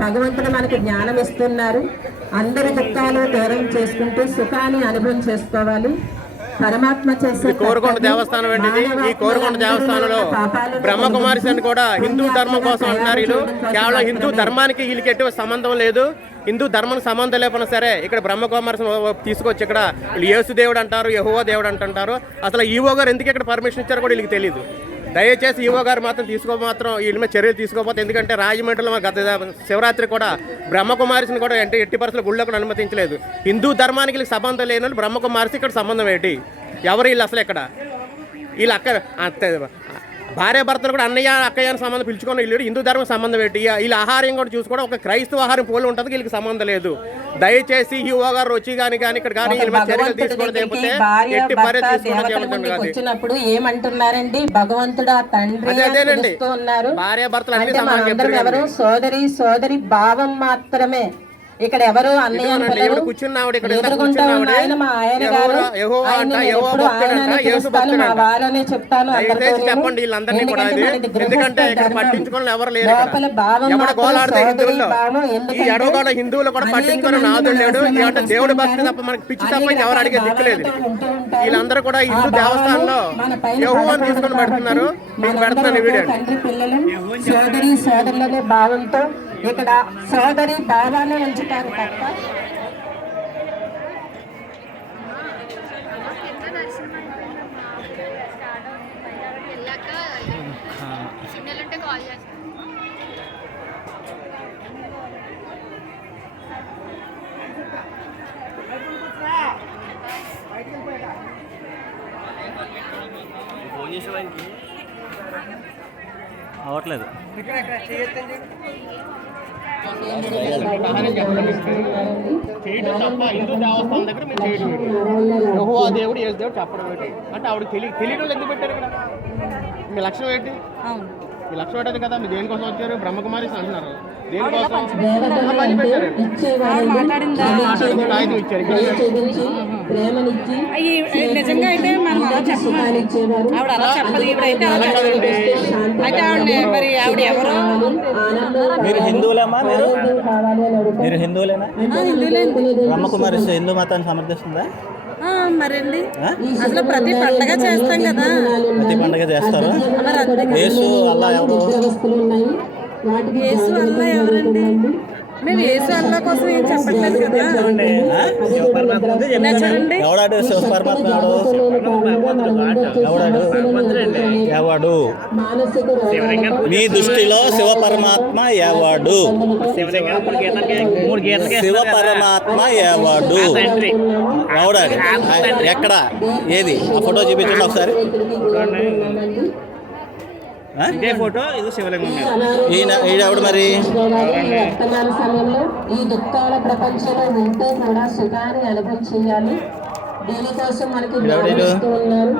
భగవంతుడు మనకి జ్ఞానం ఇస్తున్నారు. అందరి దుఃఖాలు దూరం చేసుకుంటూ సుఖాన్ని అనుభవం చేసుకోవాలి. పరమాత్మ చేసే కోరుకొండ దేవస్థానం ఏంటిది? ఈ కోరుకొండ దేవస్థానంలో బ్రహ్మకుమారిస్ అని కూడా హిందూ ధర్మం కోసం అంటున్నారు వీళ్ళు. కేవలం హిందూ ధర్మానికి వీళ్ళకి ఎటువంటి సంబంధం లేదు. హిందూ ధర్మం సంబంధం లేకపోయినా సరే ఇక్కడ బ్రహ్మకుమారిస్ తీసుకొచ్చి ఇక్కడ వీళ్ళు యేసు దేవుడు అంటారు యహోవా దేవుడు అంటుంటారు. అసలు ఈవో గారు ఎందుకు ఇక్కడ పర్మిషన్ ఇచ్చారో కూడా వీళ్ళకి తెలియదు దయచేసి ఈవో గారు మాత్రం తీసుకో మాత్రం వీళ్ళ మీద చర్యలు తీసుకోకపోతే ఎందుకంటే రాజమండ్రిలో మా గత శివరాత్రి కూడా బ్రహ్మకుమారిసిని కూడా ఎట్టి ఎట్టి పరిస్థితులు గుళ్ళకు కూడా అనుమతించలేదు. హిందూ ధర్మానికి సంబంధం లేని వాళ్ళు బ్రహ్మకుమారిసి ఇక్కడ సంబంధం ఏంటి? ఎవరు వీళ్ళు అసలు ఇక్కడ వీళ్ళు అక్క భార్య భర్తలు కూడా అన్నయ్య అక్కయ్య అని సంబంధం పిలుచుకొని వీళ్ళు హిందూ ధర్మం సంబంధం ఏంటి? వీళ్ళ ఆహారం కూడా చూసుకోవడం ఒక క్రైస్తవ ఆహారం పోలి ఉంటుంది వీళ్ళకి సంబంధం లేదు. దయచేసి ఈ గారు వచ్చి కానీ కానీ ఇక్కడ కానీ చర్యలు తీసుకోవడం భార్య వచ్చినప్పుడు ఏమంటున్నారండి? భగవంతుడు తండ్రి భార్య భర్తలు అన్ని సమానం ఎవరు? సోదరి సోదరి భావం మాత్రమే. ఇక్కడ ఎవరు అన్నయ్య ఇక్కడ ఇందాక ఎదురుగుండా కూర్చున్న ఉన్న ఆవిడ ఆయన మా ఆయన గారు ఆయన. వారనే చెప్తాను. చెప్పండి వీళ్ళందరినీ కూడా ఎందుకంటే ఇక్కడ. పట్టించుకోని ఎవరు లేరు. లోపల భావం. ఈ హిందువులు కూడా అనేక పట్టించుకొని మంది నాదుడు మన లేడు ఈ అంటే ఆశ్రమాలకు దేవుడి భక్తి వస్తుంటారు. తప్ప మనకి పిచ్చి తప్ప ఎవరు అడిగే దిక్కులేదు. వీళ్ళందరూ కూడా హిందూ దేవస్థానంలో తీసుకొని పెడుతున్నారు మీకు పెడుతున్నాను వీడియో సోదరి సోదరులనే భావంతో ఇక్కడ సోదరి భావాన్ని ఉంచుతారు తప్ప. ఫోన్ సిగ్నల్ అవ్వట్లేదు. చేయడం తప్ప హిందూ దేవస్థానం దగ్గర మీరు చేయడం? యెహోవా దేవుడు ఏ దేవుడు చెప్పడం ఏంటి? అంటే ఆవిడ తెలియ వాళ్ళు ఎందుకు పెట్టారు ఇక్కడ? మీ లక్ష్యం ఏంటి? మీ లక్ష్యం ఏంటది కదా మీరు దేనికోసం వచ్చారు? బ్రహ్మకుమారి అంటున్నారు. దేనికోసం? కాగితం ఇచ్చారు. నిజంగా అయితే మనం అలా చెప్పమని ఆవిడ అలా చెప్పదు. ఈవిడైతే అలా చెప్పదు అయితే ఆవిడ మరి ఆవిడ ఎవరో? మీరు హిందువులేమా మీరు? మీరు హిందువులేనా? బ్రహ్మకుమారి హిందూ మతాన్ని సమర్థిస్తుందా? మరండి? అసలు ప్రతి పండగ చేస్తాం కదా. ప్రతి పండుగ చేస్తారు? యేసు అల్లా ఎవరు? యేసు అల్ల ఎవరండి? మేము కోసం ఏం చెప్పట్లేదు కదా? ఎవడాడు? ఎవడు? ఎవడాడు? ఎవడు? మీ దృష్టిలో శివ పరమాత్మ ఎవడు? శివ పరమాత్మ ఎవడు? ఎవడాడు? ఎక్కడ? ఏది? ఆ ఫోటో చూపించండి ఒకసారి. ఇదే ఫోటో ఇది శివలింగం ఈయన ఈడెవడు మరి? చూడాలి వర్తమాన సమయంలో ఈ దుఃఖాల ప్రపంచంలో ఉంటే కూడా సుఖాన్ని అనుభవం చేయాలి. దీనికోసం మనకి ఉన్నారు.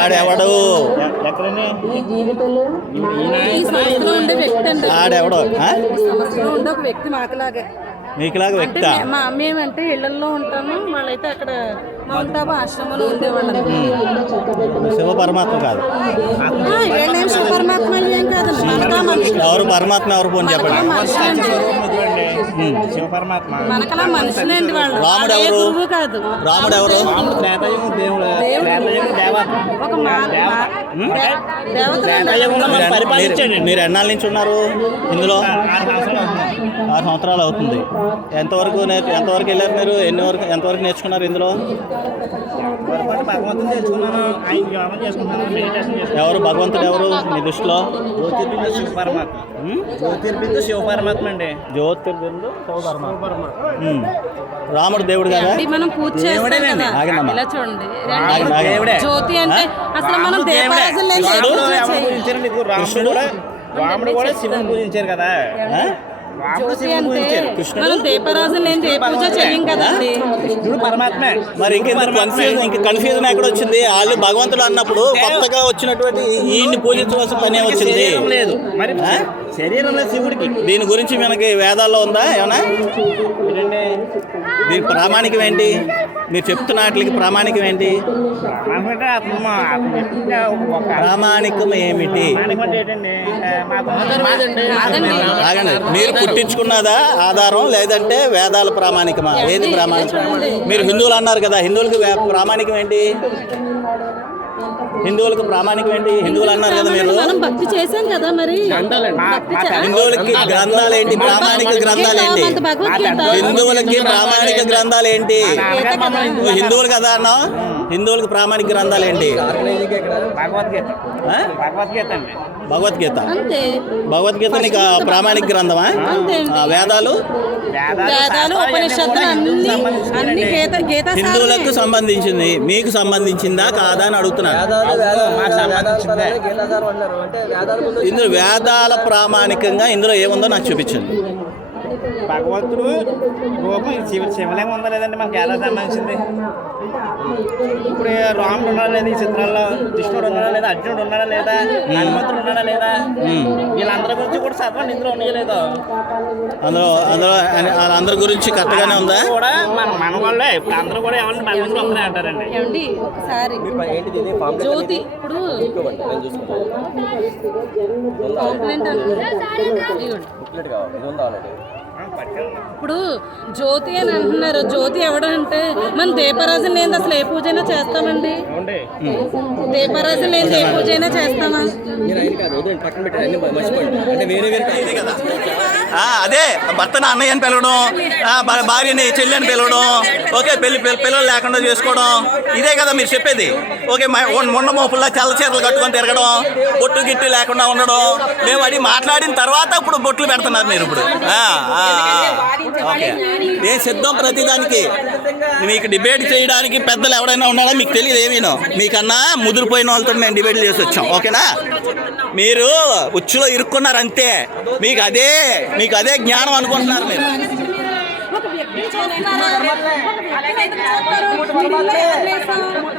ఆడెవడు వ్యక్తి ఆడెవడు మాకులాగే. మీకులాగా మేమంటే ఇళ్ళలో ఉంటాము వాళ్ళైతే అక్కడ మౌంట్ ఆబు ఆశ్రమంలో ఉండేవాళ్ళం. శివ పరమాత్మ కాదు. ఎవరు పరమాత్మ ఎవరు పోని చెప్పండి. మనుషులండి శివ పరమాత్మ మనకలా మనుషులేండి వాళ్ళు? రాముడు ఎవరు? గురువు కాదు. రాముడు ఎవరు? త్రేతాయుగం దేవుడు. త్రేతాయుగం దేవత. ఒక పరిపాలించండి మీరు- ఎన్నాళ్ళ నుంచి ఉన్నారు ఇందులో? ఆరు సంవత్సరాలు అవుతుంది. ఆరు సంవత్సరాలు అవుతుంది. ఎంతవరకు నేర్చు ఎంతవరకు వెళ్ళారు మీరు? ఎన్ని వరకు ఎంతవరకు నేర్చుకున్నారు ఇందులో? ఎవరు? భగవంతుడు ఎవరు? మీ దృష్టిలో? జ్యోతిర్బిందు శివ పరమాత్మ జ్యోతిర్బిందు శివ పరమాత్మ అండి. జ్యోతిర్బిందు. రాముడు దేవుడు కదా? మనం పూజ. ఇలా చూడండి. జ్యోతి అంటే అసలు మనం లేని రాముడు కూడా రాముడు కూడా శివుని పూజించారు కదా. కృష్ణుడు మరి? కన్ఫ్యూజన్ ఇంకా కన్ఫ్యూజన్ ఎక్కడ వచ్చింది. వాళ్ళు భగవంతుడు అన్నప్పుడు కొత్తగా వచ్చినటువంటి ఈయన్ని పూజించవలసిన పని వచ్చింది? లేదు. మరి శరీరం లేదు శివుడికి. దీని గురించి మనకి వేదాల్లో ఉందా? ఏమన్నా? దీని ప్రామాణికం ఏంటి? మీరు చెప్తున్న వాటికి ప్రామాణికం ఏంటి? ప్రామాణికం ఏమిటి? ఆగండి. మీరు పుట్టించుకున్నదా ఆధారం లేదంటే వేదాల ప్రామాణికమా? ఏది ప్రామాణికం? మీరు హిందువులు అన్నారు కదా హిందువులకి ప్రామాణికం ఏంటి? హిందువులకు ప్రామాణికం ఏంటి? హిందువులు అన్నారు కదా మీరు. మనం భక్తి చేసాం కదా మరి. హిందువులకి గ్రంథాలు ఏంటి? ప్రామాణిక గ్రంథాలు ఏంటి? హిందువులకి ప్రామాణిక గ్రంథాలు ఏంటి? హిందువులు కదా అన్నావు? హిందువులకి ప్రామాణిక గ్రంథాలు ఏంటి? భగవద్గీత? భగవద్గీత నీకు ఆ ప్రామాణిక గ్రంథమా? వేదాలు? హిందువులకు అన్ని సంబంధించినవి అన్ని అండి. గీత గీత హిందువులకు సంబంధించింది. మీకు సంబంధించిందా కాదా అని సంబంధించిందే. ఇందులో వేదాల ప్రామాణికంగా ఇందులో ఏముందో నాకు చూపించండి. భగవంతుడు రూపం శివ శివలింగం ఉందా లేదండి మనకి ఎలా సంబంధించింది? ఇప్పుడు రాముడు ఉన్నాడా లేదా? ఈ చిత్రాల్లో కృష్ణుడు ఉన్నాడా లేదా? అర్జునుడు ఉన్నాడా లేదా? హనుమంతుడు ఉన్నాడా లేదా? వీళ్ళందరి గురించి కూడా చదవండి ఇందులో ఉండలేదు అందులో అందులో వాళ్ళందరి గురించి కరెక్ట్గానే ఉందా? కూడా మన మన వాళ్ళే. ఇప్పుడు అందరూ కూడా ఎవరిని భగవంతుడు ఒక్కరే అంటారండి. ఏమండి ఒకసారి జ్యోతి ఇప్పుడు కాంప్లైంట్. ఇప్పుడు జ్యోతి అని అంటున్నారు. జ్యోతి ఎవడం అంటే మన దీపరాజు లేని అసలు ఏ పూజైనా చేస్తామండి. దీపరాజు లేని ఏ పూజైనా చేస్తామా? ఆ, అదే భర్తను అన్నయ్య అని పిలవడం భార్యని చెల్లి అని పిలవడం ఓకే పెళ్ళి పిల్ల- పిల్లలు లేకుండా చేసుకోవడం ఇదే కదా మీరు చెప్పేది. ఓకే మొండ మోపుల్లా చల్ల చీరలు కట్టుకొని తిరగడం బొట్టు గిట్టు లేకుండా ఉండడం మేము అది మాట్లాడిన తర్వాత ఇప్పుడు బొట్లు పెడుతున్నారు మీరు ఇప్పుడు. ఆ, ఆ, ఆ. ఓకే. నేను సిద్ధం ప్రతిదానికి. మీకు డిబేట్ చేయడానికి పెద్దలు ఎవరైనా ఉన్నారా? మీకు తెలియదు ఏమీనో మీకన్నా ముదిరిపోయిన వాళ్ళతో మేము డిబేట్ చేసి వచ్చాం. ఓకేనా? మీరు ఉచ్చులో ఇరుక్కున్నారు అంతే మీకు అదే మీకు అదే జ్ఞానం అనుకుంటున్నారు మీరు. ఒక వ్యక్తి చేస్తున్నారా? ఒక వ్యక్తిని ఎందుకు